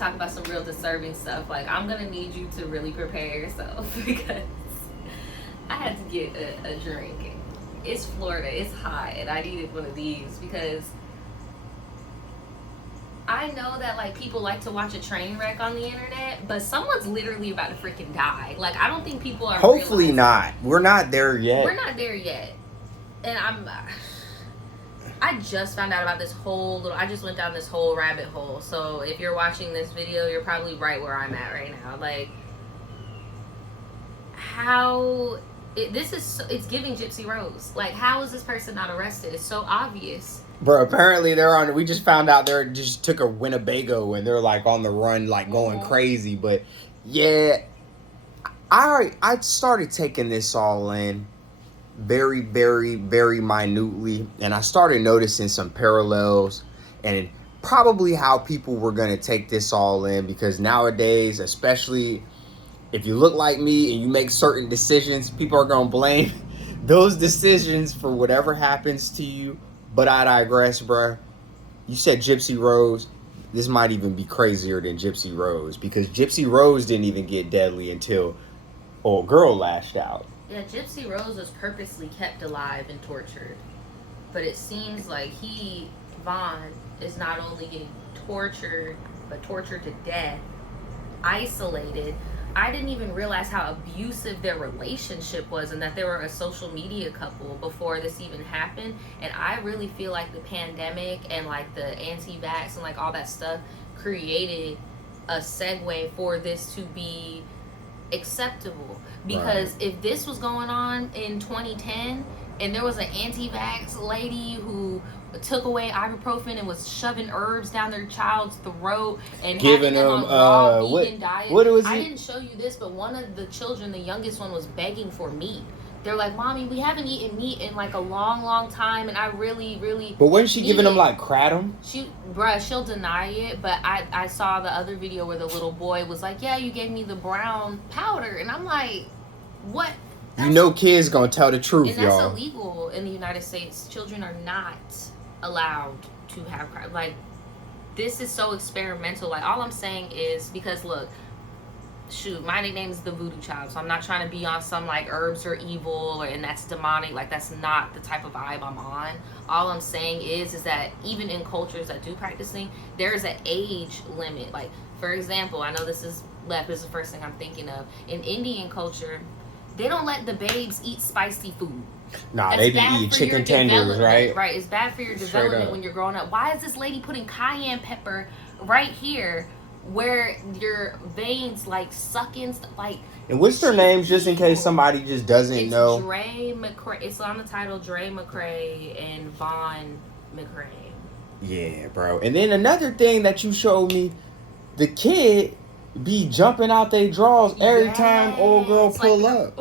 talk about some real disturbing stuff. Like, I'm gonna need you to really prepare yourself because I had to get a drink. It's Florida, it's hot, and I needed one of these because I know that, like, people like to watch a train wreck on the internet, but someone's literally about to freaking die. Like, I don't think people are hopefully not. We're not there yet. We're not there yet. And I just found out about this I just went down this whole rabbit hole. So if you're watching this video, you're probably right where I'm at right now. Like, it's giving Gypsy Rose. Like, how is this person not arrested? It's so obvious. Bro, apparently we just found out they just took a Winnebago and they're like on the run, like going crazy. But yeah, I started taking this all in very, very, very minutely, and I started noticing some parallels and probably how people were going to take this all in, because nowadays, especially if you look like me and you make certain decisions, people are going to blame those decisions for whatever happens to you. But I digress, bruh. You said Gypsy Rose. This might even be crazier than Gypsy Rose, because Gypsy Rose didn't even get deadly until old girl lashed out. Yeah, Gypsy Rose was purposely kept alive and tortured. But it seems like Vaughn, is not only getting tortured, but tortured to death, isolated. I didn't even realize how abusive their relationship was and that they were a social media couple before this even happened. And I really feel like the pandemic and like the anti-vax and like all that stuff created a segue for this to be acceptable. Because if this was going on in 2010 and there was an anti-vax lady who took away ibuprofen and was shoving herbs down their child's throat and giving them them on raw vegan diet. What was I didn't show you this, but one of the children, the youngest one, was begging for meat. They're like, Mommy, we haven't eaten meat in like a long, long time, and I really, really. But wasn't she giving them like kratom? She'll deny it, but I saw the other video where the little boy was like, yeah, you gave me the brown powder, and I'm like, what? Kids gonna tell the truth, and that's y'all. illegal in the United States. Children are not allowed to have like, this is so experimental. Like, all I'm saying is, because look, shoot, my nickname is the Voodoo Child, so I'm not trying to be on some like herbs are evil and that's demonic. Like, that's not the type of vibe I'm on. All I'm saying is that even in cultures that do practicing, there is an age limit. Like, for example, I know this is the first thing I'm thinking of. In Indian culture, they don't let the babes eat spicy food. Nah, they be eating chicken tenders, right? Right, it's bad for your development when you're growing up. Why is this lady putting cayenne pepper right here where your veins like suck in, like? And what's their names, just in case somebody just doesn't know? Dre McCray. It's on the title, Dre McCray and Vaughn McCray. Yeah, bro. And then another thing that you showed me, the kid be jumping out their drawers every time old girl pull up.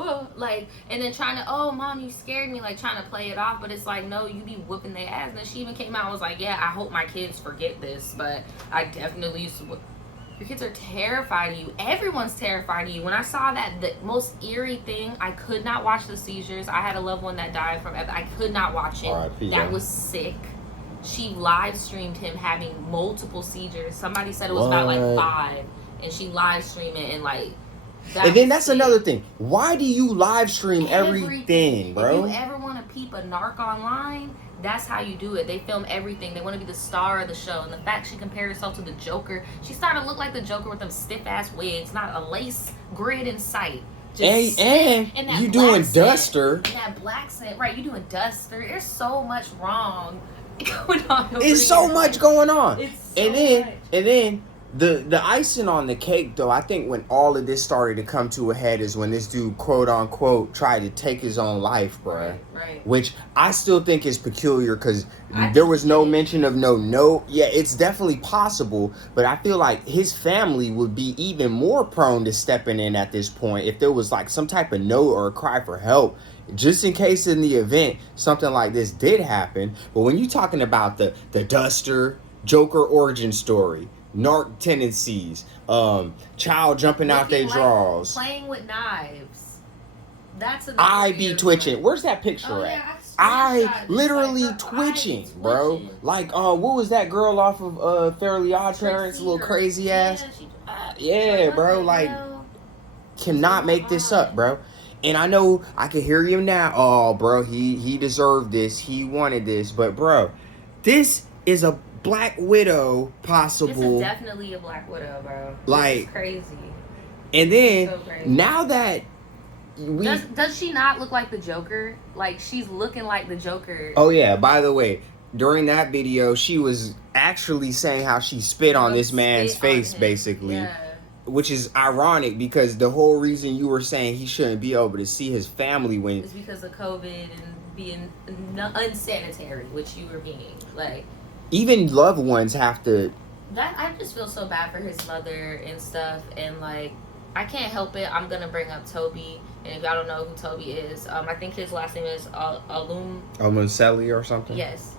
And then trying to, oh, Mom, you scared me, like trying to play it off. But it's like, no, you be whooping their ass. And then she even came out and was like, yeah, I hope my kids forget this, but I definitely used to whoop. Your kids are terrified of you. Everyone's terrified of you. When I saw that, the most eerie thing, I could not watch the seizures. I had a loved one that died from it. I could not watch it. That was sick. She live streamed him having multiple seizures. Somebody said it was about like 5. And she live stream it and like. And then that's another thing. Why do you live stream everything, bro? If you ever want to peep a narc online, that's how you do it. They film everything. They want to be the star of the show. And the fact she compared herself to the Joker, she started to look like the Joker with them stiff ass wigs, not a lace grid in sight. And you doing Duster. And that black scent, right? You doing Duster. There's so much wrong going on. It's so much going on. It's so much. And then. The icing on the cake, though, I think when all of this started to come to a head is when this dude, quote unquote, tried to take his own life, bruh. Right. Which I still think is peculiar, because there was no mention of no. Yeah, it's definitely possible, but I feel like his family would be even more prone to stepping in at this point if there was like some type of note or a cry for help, just in case in the event something like this did happen. But when you're talking about the Duster, Joker origin story, narc tendencies, child jumping out their drawers, playing with knives. That's an I be twitching. Where's that picture at? Yeah, literally twitching, bro. Like, what was that girl off of Fairly Odd Parents? Little crazy ass. Yeah, bro. Like, cannot make this up, bro. And I know I can hear you now. Oh, bro, he deserved this. He wanted this. But, bro, this is a Black Widow possible. This is definitely a Black Widow, bro. Like, this is crazy. And then, so crazy. Now that does she not look like the Joker? Like, she's looking like the Joker. Oh, yeah. By the way, during that video, she was actually saying how she spit on this man's face, basically. Yeah. Which is ironic because the whole reason you were saying he shouldn't be able to see his family when... It's because of COVID and being unsanitary, which you were being. Like... Even loved ones have to... I just feel so bad for his mother and stuff. And, like, I can't help it. I'm going to bring up Toby. And if y'all don't know who Toby is, I think his last name is Alunselli or something? Yes.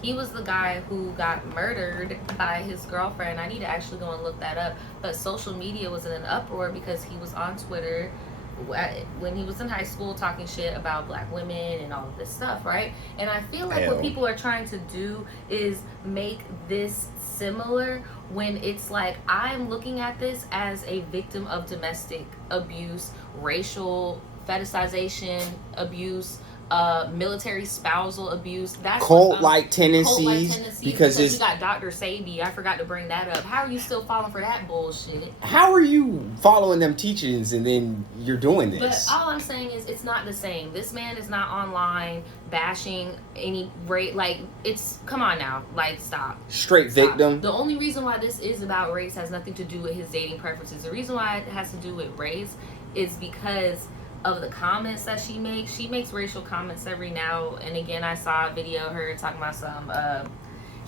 He was the guy who got murdered by his girlfriend. I need to actually go and look that up. But social media was in an uproar because he was on Twitter when he was in high school talking shit about Black women and all of this stuff, right? And I feel like what people are trying to do is make this similar when it's like, I'm looking at this as a victim of domestic abuse, racial fetishization, abuse, military spousal abuse. That's cult-like tendencies. Because you got Dr. Sabi. I forgot to bring that up. How are you still falling for that bullshit? How are you following them teachings and then you're doing this? But all I'm saying is it's not the same. This man is not online bashing any race. Like, it's, come on now. Like, stop. Straight victim. The only reason why this is about race has nothing to do with his dating preferences. The reason why it has to do with race is because of the comments that she makes. She makes racial comments every now and again. I saw a video of her talking about some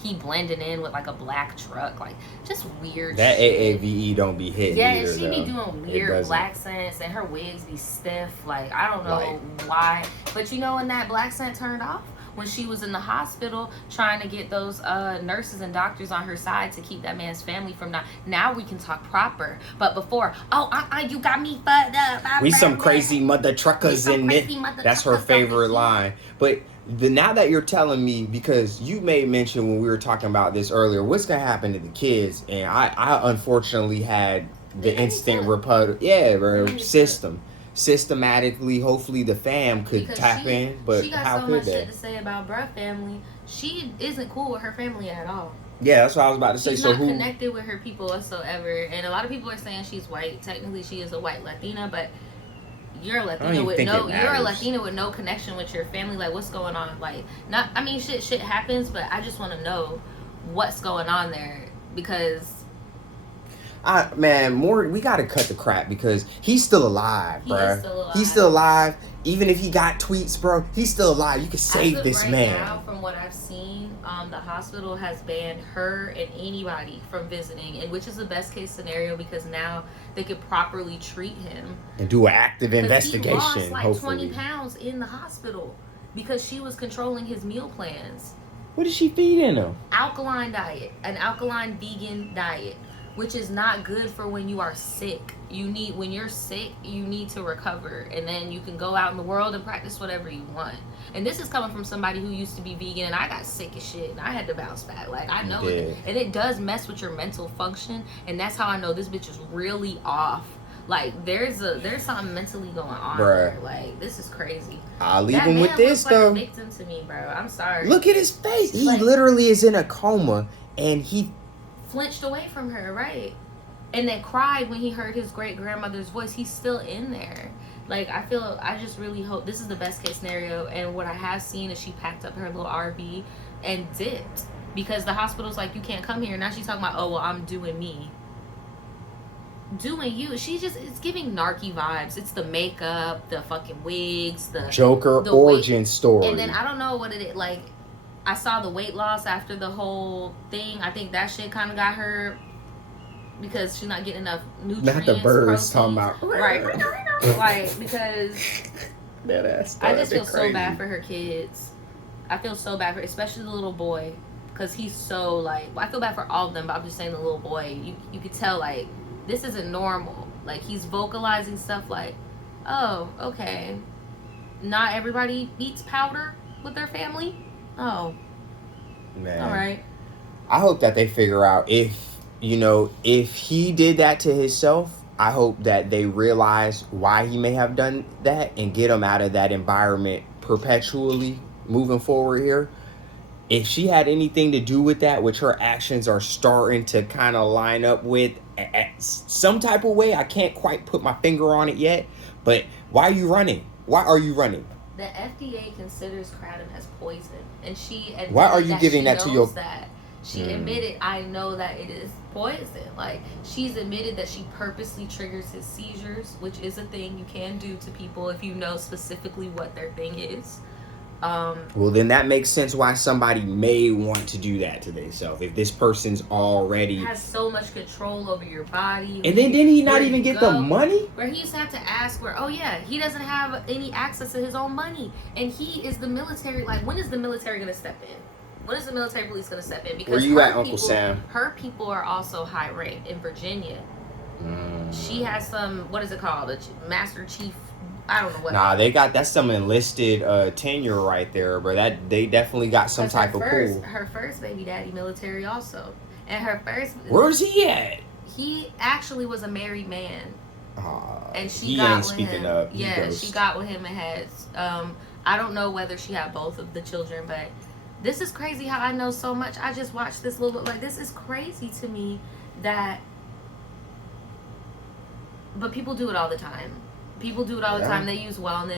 he blending in with like a black truck, like just weird that shit. AAVE don't be hitting and she be doing weird black scents and her wigs be stiff. Like, I don't know why, but you know when that black scent turned off? When she was in the hospital trying to get those nurses and doctors on her side to keep that man's family from not. Now we can talk proper. But before, you got me fucked up. We some crazy mother truckers in it. That's her favorite line. But now that you're telling me, because you made mention when we were talking about this earlier, what's going to happen to the kids? And I unfortunately had the instant report. Yeah, bro, systematically, hopefully the fam could tap in, but she got so much shit to say about bruh family. She isn't cool with her family at all. Yeah, that's what I was about to say. She's not connected with her people whatsoever, and a lot of people are saying she's white. Technically, she is a white Latina, but you're a Latina with no connection with your family. Like, what's going on? Like, not. I mean, shit happens, but I just want to know what's going on there because. We gotta cut the crap because he's still alive, bro. He's still alive. Even if he got tweets, bro, he's still alive. You can save this man. Now, from what I've seen, the hospital has banned her and anybody from visiting, and which is the best case scenario because now they could properly treat him and do an active investigation. He lost like hopefully 20 pounds in the hospital because she was controlling his meal plans. What is she feeding him? Alkaline diet, an alkaline vegan diet. Which is not good for when you are sick. When you're sick, you need to recover. And then you can go out in the world and practice whatever you want. And this is coming from somebody who used to be vegan and I got sick as shit and I had to bounce back. Like, I know it. And it does mess with your mental function. And that's how I know this bitch is really off. Like, there's something mentally going on. Bruh. Like, this is crazy. I'll leave him with this, though. Like a victim to me, bro. I'm sorry. Look at his face. He literally is in a coma and he flinched away from her, right? And then cried when he heard his great grandmother's voice. He's still in there. Like, I just really hope this is the best case scenario. And what I have seen is she packed up her little RV and dipped because the hospital's like, you can't come here. Now she's talking about, oh well, I'm doing me. Doing you. It's giving narky vibes. It's the makeup, the fucking wigs, the Joker origin story. And then I don't know what it is. Like, I saw the weight loss after the whole thing. I think that shit kind of got her because she's not getting enough nutrients. Not the birds talking about. Right. Like, because that ass I just feel so bad for her kids. I feel so bad for, especially the little boy, because he's so like. I feel bad for all of them, but I'm just saying the little boy. You could tell like this isn't normal. Like, he's vocalizing stuff like, "Oh, okay, not everybody eats powder." with their family? Oh, Man. all right. I hope that they figure out if he did that to himself. I hope that they realize why he may have done that and get him out of that environment perpetually moving forward here. If she had anything to do with that, which her actions are starting to kind of line up with some type of way, I can't quite put my finger on it yet. But why are you running? Why are you running? The FDA considers kratom as poison, and she admitted why are you giving that to your? That. She admitted, I know that it is poison. Like, she's admitted that she purposely triggers his seizures, which is a thing you can do to people if you know specifically what their thing is. Well, then that makes sense why somebody may want to do that to themselves. If this person's already has so much control over your body. And then didn't he not even get the money? Where he used to have to ask he doesn't have any access to his own money. And he is the military. Like, when is the military going to step in? When is the military police going to step in? Because where you at, Uncle Sam? Her people are also high rank in Virginia. She has some, what is it called? A Master Chief. I don't know what. Nah, that's some enlisted tenure right there, but that they definitely got some type of pool. Her first baby daddy military also, and her first. Where's he at? He actually was a married man. And she got ain't speaking him. Up. Yeah, she got with him and had. I don't know whether she had both of the children, but this is crazy how I know so much. I just watched this little bit. Like, this is crazy to me that. But people do it all the time. People do it all the time. They use wellness.